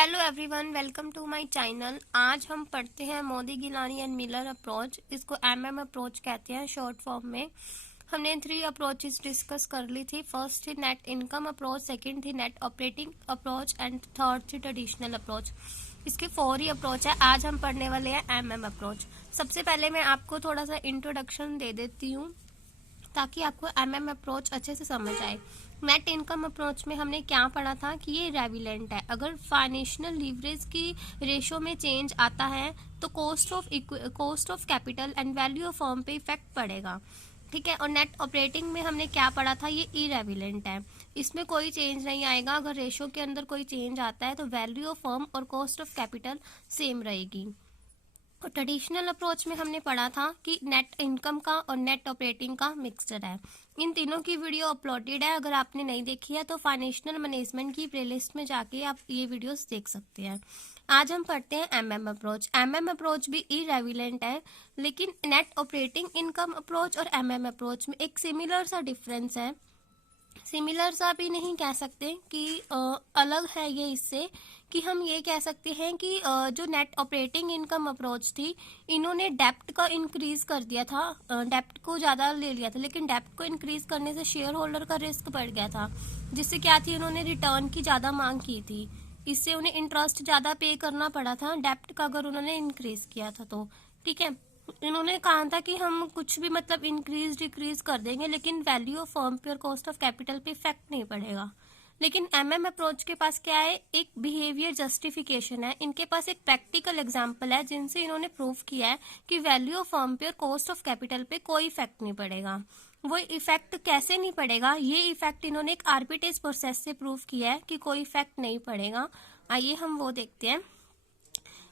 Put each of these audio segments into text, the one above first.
Hello everyone, welcome to my channel. आज हम पढ़ते हैं Modigliani and Miller approach. इसको एमएम अप्रोच कहते हैं शॉर्ट फॉर्म में। हमने 3 अप्रोचेस डिस्कस कर ली थी। फर्स्ट थी नेट इनकम अप्रोच, सेकंड थी net operating approach and third थी ट्रेडिशनल अप्रोच। इसके 4 ही अप्रोच है। आज हम पढ़ने वाले हैं एमएम अप्रोच। सबसे पहले मैं आपको थोड़ा सा इंट्रोडक्शन दे देती हूँ ताकि आपको एमएम अप्रोच अच्छे से समझ आए। नेट इनकम अप्रोच में हमने क्या पढ़ा था कि ये रेविलेंट है। अगर फाइनेंशियल लीवरेज की रेशियो में चेंज आता है तो cost of capital and value of firm पे इफेक्ट पड़ेगा। ठीक है। और नेट ऑपरेटिंग में हमने क्या पढ़ा था, ये इरेविलेंट है, इसमें कोई चेंज नहीं आएगा। अगर रेशियो के अंदर कोई चेंज आता है तो वैल्यू ऑफ फर्म और कॉस्ट ऑफ कैपिटल सेम रहेगी। और ट्रेडिशनल अप्रोच में हमने पढ़ा था कि नेट इनकम का और नेट ऑपरेटिंग का मिक्सचर है। इन तीनों की वीडियो अपलोडेड है। अगर आपने नहीं देखी है तो फाइनेंशियल मैनेजमेंट की प्लेलिस्ट में जाके आप ये वीडियोस देख सकते हैं। आज हम पढ़ते हैं एमएम अप्रोच। एमएम अप्रोच भी इरेविलेंट है, लेकिन नेट ऑपरेटिंग इनकम अप्रोच और एमएम अप्रोच में एक सिमिलर सा डिफरेंस है। सिमिलर सा भी नहीं कह सकते कि अलग है ये इससे, कि हम ये कह सकते हैं कि जो नेट ऑपरेटिंग इनकम अप्रोच थी, इन्होंने डेप्ट का इंक्रीज कर दिया था, डेप्ट को ज़्यादा ले लिया था। लेकिन डेप्ट को इंक्रीज करने से शेयर होल्डर का रिस्क बढ़ गया था, जिससे क्या थी, उन्होंने रिटर्न की ज़्यादा मांग की थी। इससे उन्हें इंटरेस्ट ज़्यादा पे करना पड़ा था डेप्ट का, अगर उन्होंने इंक्रीज किया था तो। ठीक है। इन्होंने कहा था कि हम कुछ भी मतलब इंक्रीज डिक्रीज कर देंगे, लेकिन वैल्यू ऑफ फर्म पे और कॉस्ट ऑफ कैपिटल पे इफेक्ट नहीं पड़ेगा। लेकिन एमएम अप्रोच के पास क्या है, एक बिहेवियर जस्टिफिकेशन है। इनके पास एक प्रैक्टिकल एग्जांपल है जिनसे इन्होंने प्रूव किया है कि वैल्यू ऑफ फर्म पे और कॉस्ट ऑफ कैपिटल पे कोई इफेक्ट नहीं पड़ेगा। वो इफेक्ट कैसे नहीं पड़ेगा, ये इफेक्ट इन्होंने एक आर्बिट्रेज प्रोसेस से प्रूव किया है कि कोई इफेक्ट नहीं पड़ेगा। आइए हम वो देखते हैं।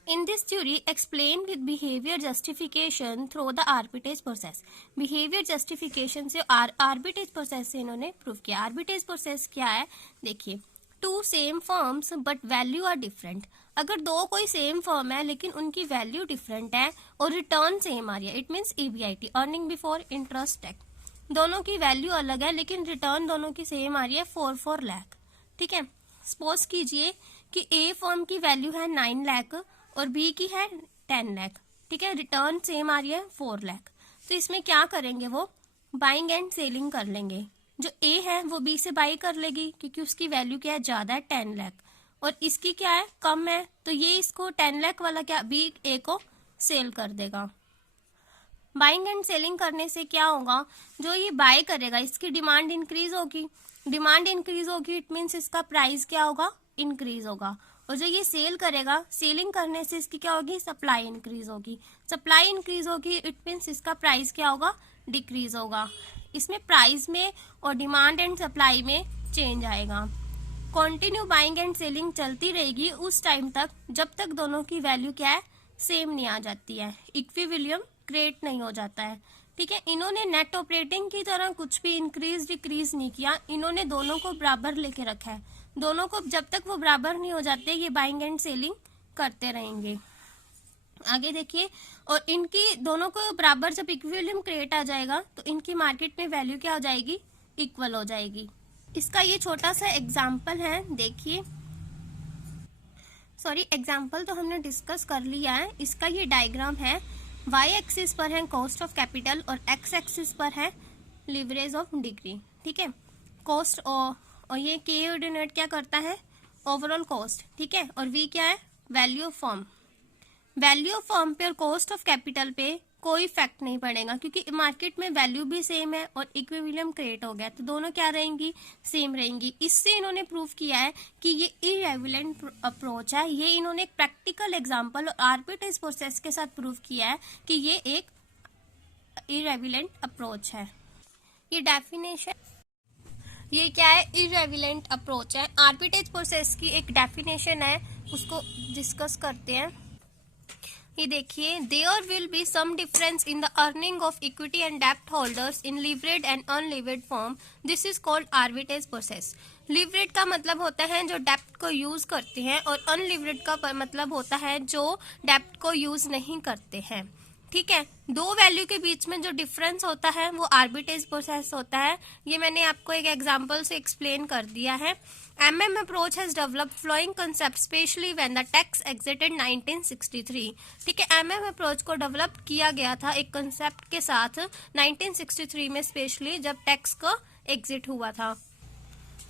In this theory, explained with behavior justification through the arbitrage process. Behavior justification से arbitrage process से इन्होंने प्रूव किया। arbitrage process क्या है, देखिए, two same firms but value are different. अगर दो कोई सेम फर्म है लेकिन उनकी वैल्यू डिफरेंट है और रिटर्न सेम आ रही है, it means EBIT, earning before interest tax. दोनों की वैल्यू अलग है लेकिन रिटर्न दोनों की सेम आ रही है, 4 लाख। ठीक है। सपोज कीजिए कि ए फर्म की वैल्यू है 9 लाख और बी की है 10 लाख। ठीक है। रिटर्न सेम आ रही है 4 लाख। तो इसमें क्या करेंगे, वो बाइंग एंड सेलिंग कर लेंगे। जो ए है वो बी से बाई कर लेगी क्योंकि उसकी वैल्यू क्या है, ज्यादा है, 10 लाख, और इसकी क्या है, कम है। तो ये इसको 10 लाख वाला क्या, बी ए को सेल कर देगा। बाइंग एंड सेलिंग करने से क्या होगा, जो ये बाय करेगा इसकी डिमांड इंक्रीज होगी। डिमांड इंक्रीज होगी, इट मीन्स इसका प्राइस क्या होगा, इंक्रीज होगा। और जो ये सेल करेगा, सेलिंग करने से इसकी क्या होगी, सप्लाई इंक्रीज होगी। सप्लाई इंक्रीज होगी, इट मीन्स इसका प्राइस क्या होगा, डिक्रीज होगा। इसमें प्राइस में और डिमांड एंड सप्लाई में चेंज आएगा। कंटिन्यू बाइंग एंड सेलिंग चलती रहेगी उस टाइम तक जब तक दोनों की वैल्यू क्या है, सेम नहीं आ जाती है, इक्विलिब्रियम क्रिएट नहीं हो जाता है। ठीक है। इन्होंने नेट ऑपरेटिंग की तरह कुछ भी इंक्रीज डिक्रीज नहीं किया, इन्होंने दोनों को बराबर लेके रखा है। दोनों को जब तक वो बराबर नहीं हो जाते, ये बाइंग एंड सेलिंग करते रहेंगे। आगे देखिए, और इनकी दोनों को बराबर जब इक्विलिब्रियम क्रिएट आ जाएगा तो इनकी मार्केट में वैल्यू क्या हो जाएगी, इक्वल हो जाएगी। इसका ये छोटा सा एग्जाम्पल है, देखिए। सॉरी, एग्जाम्पल तो हमने डिस्कस कर लिया है। इसका ये डायग्राम है। वाई एक्सिस पर है कॉस्ट ऑफ कैपिटल और एक्स एक्सिस पर है लीवरेज ऑफ डिग्री। ठीक है। कॉस्ट और ये के डिनोट क्या करता है, ओवरऑल कॉस्ट। ठीक है। और वी क्या है, value of firm. Value of firm पे और कॉस्ट ऑफ कैपिटल पे कोई इफेक्ट नहीं पड़ेगा क्योंकि मार्केट में वैल्यू भी सेम है और इक्विलिब्रियम क्रिएट हो गया, तो दोनों क्या रहेंगी, सेम रहेंगी। इससे इन्होंने प्रूव किया है कि ये इरेविलेंट अप्रोच है। ये इन्होंने एक प्रैक्टिकल एग्जांपल और आर्बिट्रेज प्रोसेस के साथ प्रूव किया है कि ये एक इरेविलेंट अप्रोच है। ये डेफिनेशन, ये क्या है, इरेविलेंट अप्रोच है। आर्बिट्रेज प्रोसेस की एक डेफिनेशन है, उसको डिस्कस करते हैं। ये देखिए, there will be some difference in the earning of equity and डेप्ट holders in levered and unlevered form, this is called arbitrage process. Levered का मतलब होता है जो डेप्ट को यूज करते हैं, और अनलीवरेड का मतलब होता है जो डेप्ट को यूज नहीं करते हैं। ठीक है, दो वैल्यू के बीच में जो डिफरेंस होता है वो आर्बिट्रेज प्रोसेस होता है। ये मैंने आपको एक एग्जांपल से एक्सप्लेन कर दिया है। MM approach has developed flowing concept specially when the text exited 1963। ठीक है, MM अप्रोच को डेवलप किया गया था एक कंसेप्ट के साथ 1963 में, स्पेशली जब टेक्स्ट का एग्जिट हुआ था।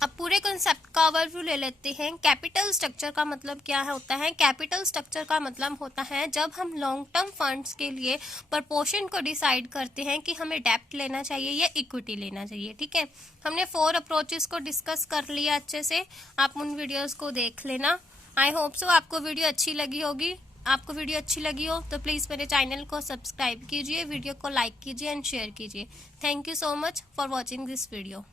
अब पूरे कंसेप्ट का ओवरव्यू ले लेते हैं। कैपिटल स्ट्रक्चर का मतलब क्या होता है? कैपिटल स्ट्रक्चर का मतलब होता है जब हम लॉन्ग टर्म फंड्स के लिए प्रपोर्शन को डिसाइड करते हैं कि हमें डेब्ट लेना चाहिए या इक्विटी लेना चाहिए। ठीक है, हमने 4 अप्रोचेस को डिस्कस कर लिया अच्छे से, आप उन वीडियोस को देख लेना। आई होप सो आपको वीडियो अच्छी लगी होगी। आपको वीडियो अच्छी लगी हो तो प्लीज़ मेरे चैनल को सब्सक्राइब कीजिए, वीडियो को लाइक कीजिए एंड शेयर कीजिए। Thank you so much for watching this video.